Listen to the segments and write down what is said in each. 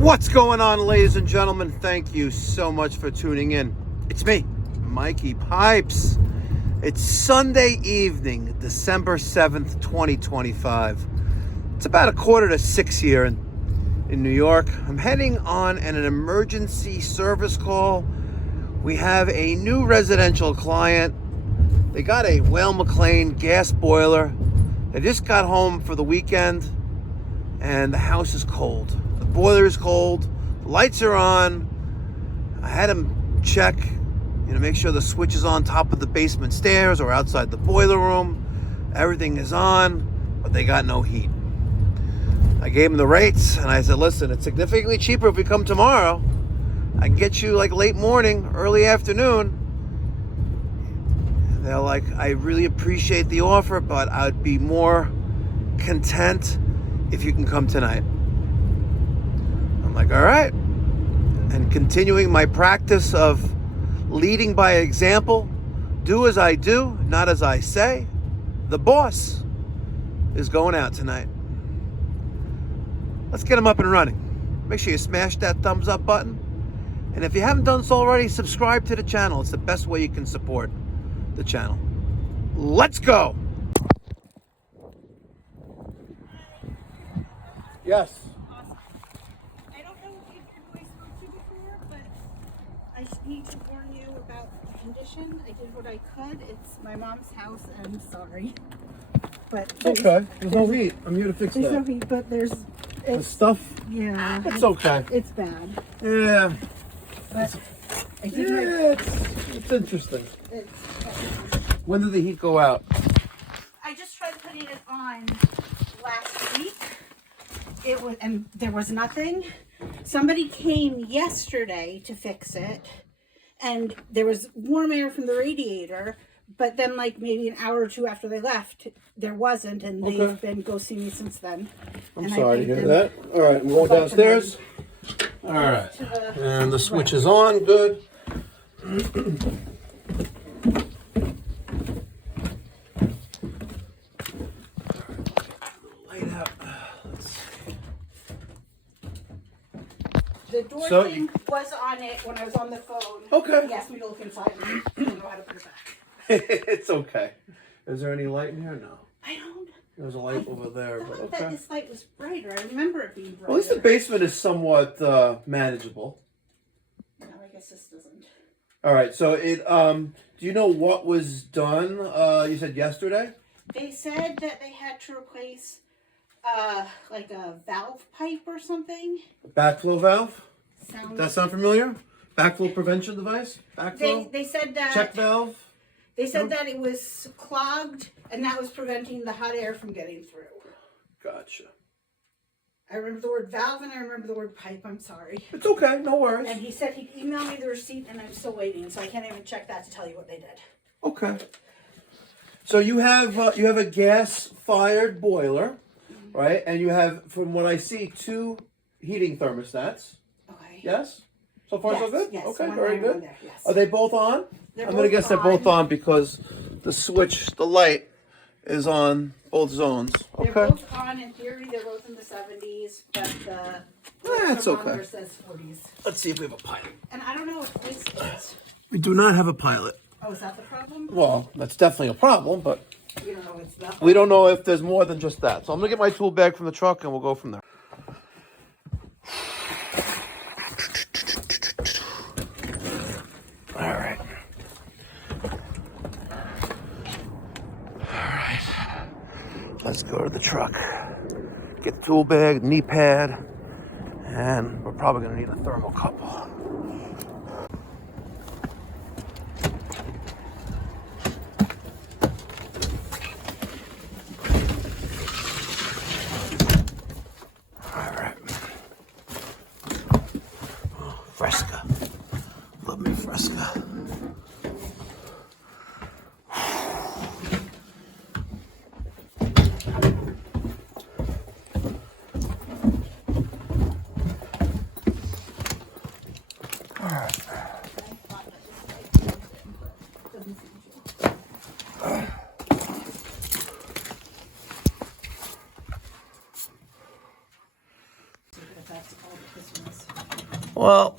What's going on, ladies and gentlemen? Thank you so much for tuning in. It's me, Mikey Pipes. It's Sunday evening, December 7th, 2025. It's about 5:45 here in New York. I'm heading on an emergency service call. We have a new residential client. They got a Weil-McLain gas boiler. They just got home for the weekend and the house is cold. The boiler is cold, the lights are on. I had them check, make sure the switch is on top of the basement stairs or outside the boiler room. Everything is on, but they got no heat. I gave them the rates and I said, listen, it's significantly cheaper if we come tomorrow. I can get you like late morning, early afternoon. And they're like, I really appreciate the offer, but I'd be more content if you can come tonight. I'm like, all right. And continuing my practice of leading by example, do as I do, not as I say. The boss is going out tonight. Let's get him up and running. Make sure you smash that thumbs up button. And if you haven't done so already, subscribe to the channel. It's the best way you can support the channel. Let's go. Yes. Awesome. I don't know if who I spoke to before, but I need to warn you about the condition. I did what I could. It's my mom's house, and I'm sorry. But Okay. There's no heat. I'm here to fix there's no that. heat, but there's The stuff? yeah. It's okay. It's bad. Yeah. But I did It's interesting. it's, When did the heat go out? I just tried putting it on last week. It was, and there was nothing. Somebody came yesterday to fix it, and there was warm air from the radiator, but then like maybe an hour or two after they left, there wasn't, and they've been ghosting me since then. I'm sorry to hear that. All right, I'm going downstairs. All right, and the switch is on. Good. Light out. Let's see. The door So thing was on it when I was on the phone. Okay. He asked me to look inside, and I don't know how to put it back. It's okay. Is there any light in here? No. I don't. There's a light over there, I but thought that okay. this light was brighter. I remember it being brighter. Well, at least the basement is somewhat manageable. No, I guess this doesn't. All right. So it. Do you know what was done? You said yesterday. They said that they had to replace, like a valve pipe or something. Backflow valve. Sounds. That sound familiar? Backflow prevention device. Backflow. They said that. Check valve. They said that it was clogged, and that was preventing the hot air from getting through. Gotcha. I remember the word valve, and I remember the word pipe. I'm sorry. It's okay. No worries. And he said he'd email me the receipt, and I'm still waiting, so I can't even check that to tell you what they did. Okay. So you have a gas-fired boiler, right? And you have, from what I see, 2 heating thermostats. Okay. Yes. So far, so good. Yes. Okay. One Very there, one good. there, yes. Are they both on? They're I'm gonna both guess they're both on. on because the switch, the light, is on both zones. They're Okay. both on. In theory, they're both in the 70s, but the That's thermometer okay. says 40s. Let's see if we have a pilot. And I don't know what this is. We do not have a pilot. Oh, is that the problem? Well, that's definitely a problem, but You don't know what's that. we don't know if there's more than just that. So I'm gonna get my tool bag from the truck and we'll go from there. All right. All right. Let's go to the truck. Get the tool bag, knee pad, and we're probably gonna need a thermocouple. Fresca. Love me Fresca. called Christmas. Well,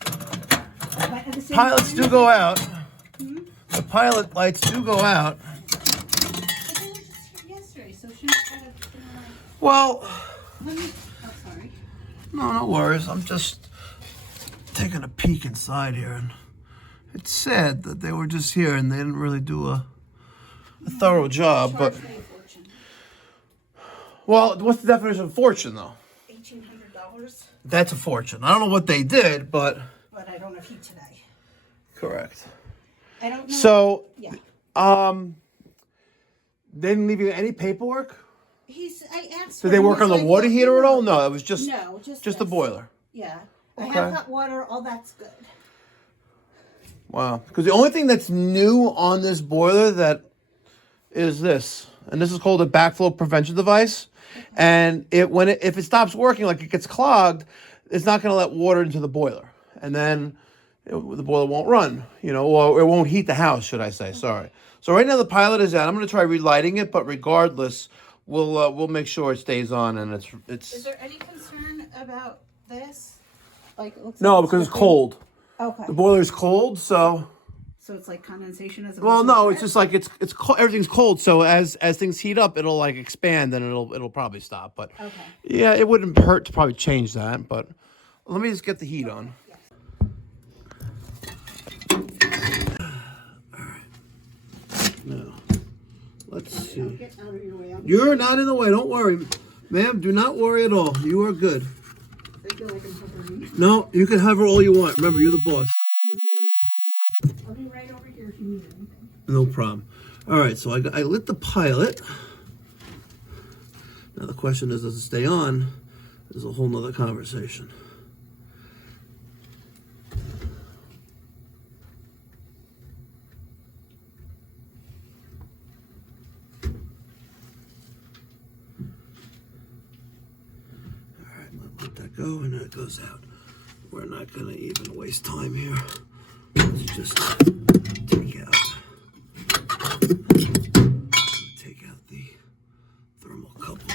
But at the same pilots time, do go out. Hmm? The pilot lights do go out. But they were just here yesterday, so she kind of, Well, let me, oh, sorry. no worries. I'm just taking a peek inside here, and it's sad that they were just here and they didn't really do a thorough job. But Charged me a fortune. well, what's the definition of fortune, though? $1,800, That's a fortune. I don't know what they did, but but I don't have heat today. correct. I don't know. So, Yeah. they didn't leave you any paperwork? I asked. Did they work on the water heater at all? No, it was just No, just the this. boiler. Yeah. I Okay. have hot water. All that's good. Wow. Because the only thing that's new on this boiler that is this, and this is called a backflow prevention device. And if it stops working, like it gets clogged, it's not going to let water into the boiler, and then the boiler won't run, or it won't heat the house, should I say? Sorry. So right now the pilot is out. I'm going to try relighting it, but regardless, we'll make sure it stays on, and it's. Is there any concern about this? Like it looks. No, like because it's dripping? cold. Okay. The boiler is cold, so. So it's like condensation as Well, opposed no, to it's just like it's cold. Everything's cold, so as things heat up, it'll like expand and it'll probably stop. But Okay. yeah, it wouldn't hurt to probably change that. But let me just get the heat on. All right. Now, let's see. Get out of your way. You're not in the way. Don't worry, ma'am. Do not worry at all. You are good. I feel like I'm hovering. No, you can hover all you want. Remember, you're the boss. You're very quiet. I'll be right over here if you need anything. No problem. All right, so I lit the pilot. Now the question is, does it stay on? There's a whole nother conversation. All right, let that go, and then it goes out. We're not gonna even waste time here. Let's just take out the thermocouple.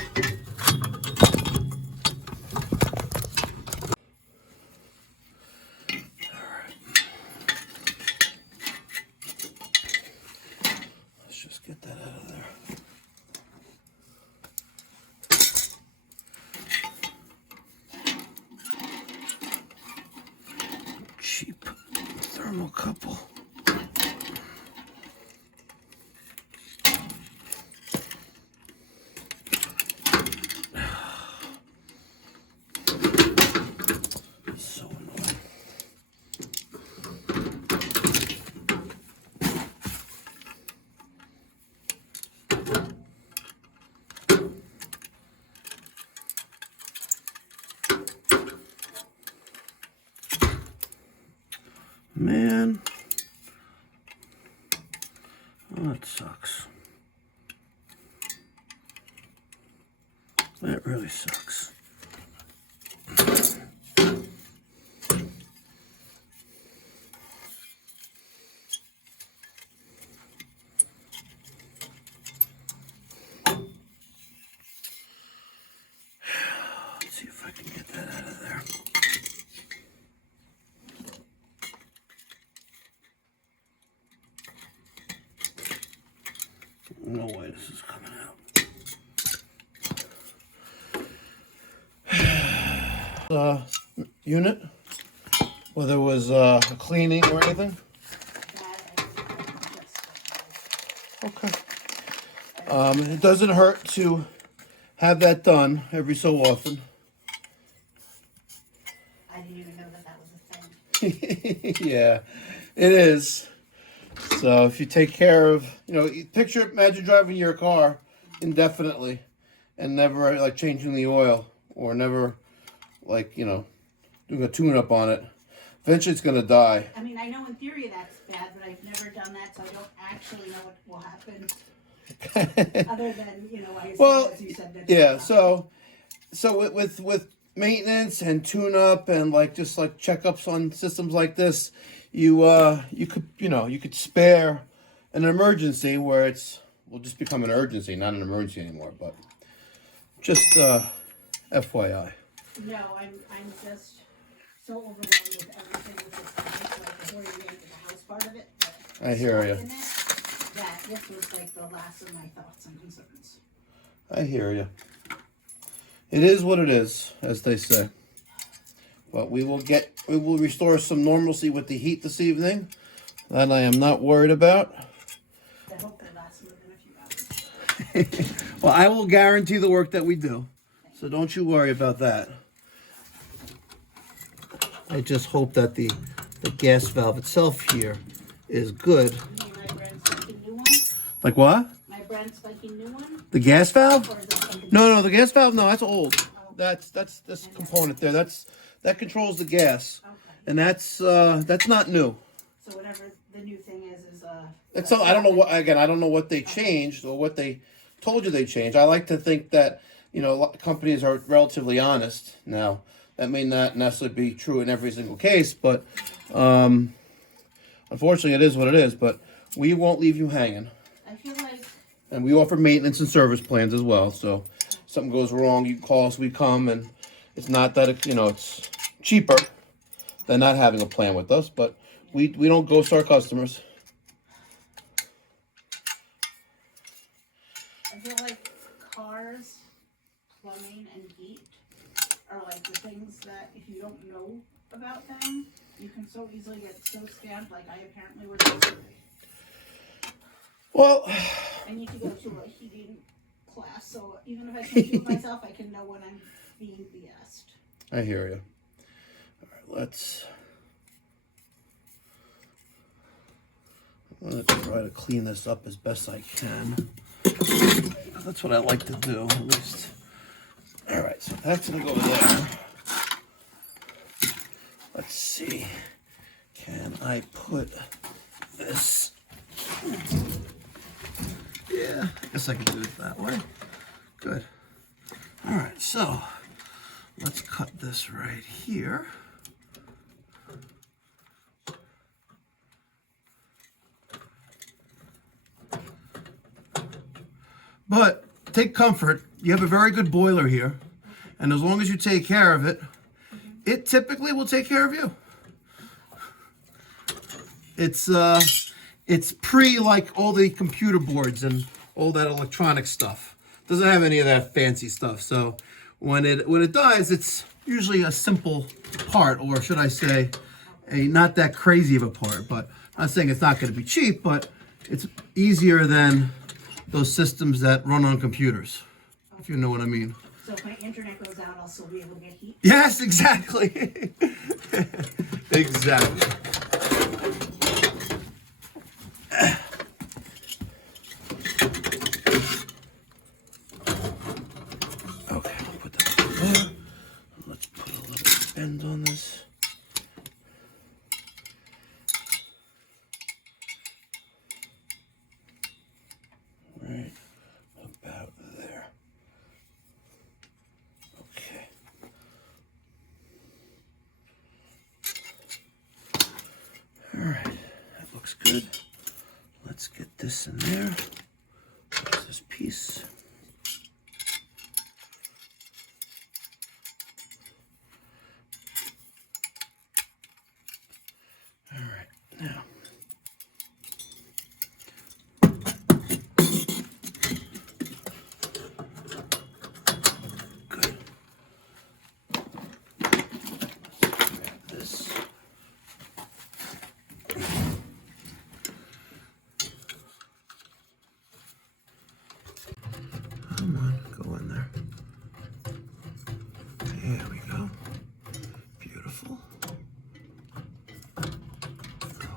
All right. Let's just get that out of there. Cheap thermocouple. So annoying. Man, oh, that sucks. That really sucks. Let's see if I can get that out of there. No way this is coming out. Unit, whether it was a cleaning or anything. Okay. It doesn't hurt to have that done every so often. I didn't even know that was a thing. Yeah, it is. So if you take care of, imagine driving your car indefinitely and never like changing the oil or never doing a tune-up on it. Eventually it's going to die. I mean, I know in theory that's bad, but I've never done that, so I don't actually know what will happen. Other than, I assume, Well, as you said, that yeah, so with maintenance and tune-up and just checkups on systems like this, you could spare an emergency where will just become an urgency, not an emergency anymore. But just FYI. No, I'm just so overwhelmed with everything with this house, like before you get into the house part of it. I hear you. That this was like the last of my thoughts and concerns. I hear you. It is what it is, as they say. But we will restore some normalcy with the heat this evening. That I am not worried about. I hope they last within a few hours. Well, I will guarantee the work that we do. So don't you worry about that. I just hope that the gas valve itself here is good. You mean my brand spanking new one? Like what? My brand spanking new one? The gas valve? Or is that something? No, the gas valve, no, that's old. Oh. That's this component there. That controls the gas. Okay. And that's not new. So whatever the new thing is It's so, I don't know I don't know what they changed or what they told you they changed. I like to think that, companies are relatively honest. Now, that may not necessarily be true in every single case, but unfortunately it is what it is. But we won't leave you hanging. I feel like And we offer maintenance and service plans as well. So if something goes wrong, you call us, we come, and it's not that it's cheaper than not having a plan with us, but we don't ghost our customers. I feel like cars, plumbing, and heat are like the things that if you don't know about them, you can so easily get so scammed. Like I apparently was yesterday. Well, I need to go to a heating class, so even if I can't do it myself, I can know when I'm being BS'd. I hear you. All right, I'm going to try to clean this up as best I can. That's what I like to do, at least. All right, so that's going to go there. Let's see. Can I put this? Yeah, I guess I can do it that way. Good. All right, so let's cut this right here. But take comfort, you have a very good boiler here, and as long as you take care of it, it typically will take care of you. It's like all the computer boards and all that electronic stuff. Doesn't have any of that fancy stuff. So when it dies, it's usually a simple part, or should I say, a not that crazy of a part. But I'm not saying it's not going to be cheap, but it's easier than those systems that run on computers, if you know what I mean. So if my internet goes out, I'll still be able to get heat? Yes, exactly. Exactly. Okay, I'll put that there. Let's put a little bend on this. Right about there. Okay. All right, that looks good. Let's get this in there. There's this piece. All right, now. Good. Grab this. Come on, go in there. There we go. Beautiful.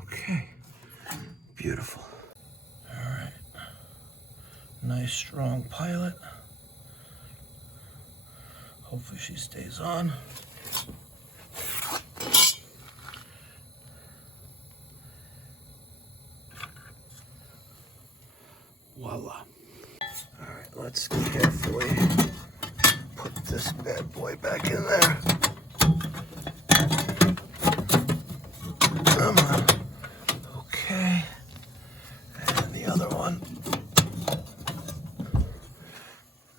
Okay. Beautiful. All right. Nice strong pilot. Hopefully she stays on. Voila. All right, let's carefully put this bad boy back in there. Come on. Okay. And the other one.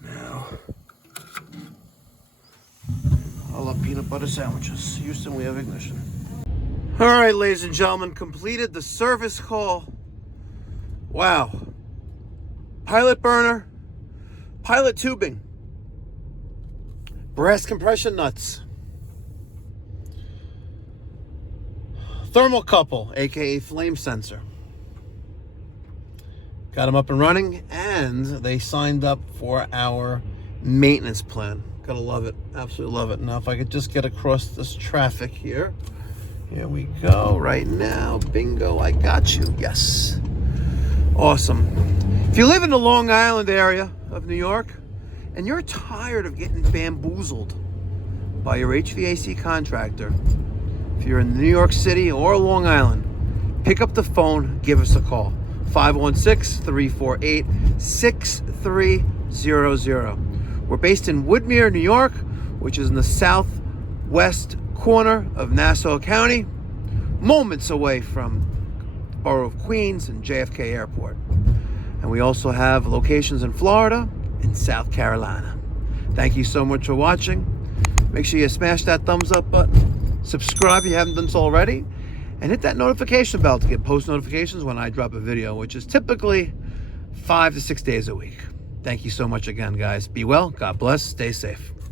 Now. sandwiches. Houston, we have ignition. All right, ladies and gentlemen, completed the service call. Wow. Pilot burner, pilot tubing, brass compression nuts, thermocouple, aka flame sensor. Got them up and running, and they signed up for our maintenance plan. Gotta love it, absolutely love it. Now, if I could just get across this traffic here. Here we go, right now. Bingo, I got you, yes. Awesome. If you live in the Long Island area of New York, and you're tired of getting bamboozled by your HVAC contractor, if you're in New York City or Long Island, pick up the phone, give us a call. 516-348-6300. We're based in Woodmere, New York, which is in the southwest corner of Nassau County, moments away from the borough of Queens and JFK Airport. And we also have locations in Florida and South Carolina. Thank you so much for watching. Make sure you smash that thumbs up button, subscribe if you haven't done so already, and hit that notification bell to get post notifications when I drop a video, which is typically 5 to 6 days a week. Thank you so much again, guys. Be well, God bless, stay safe.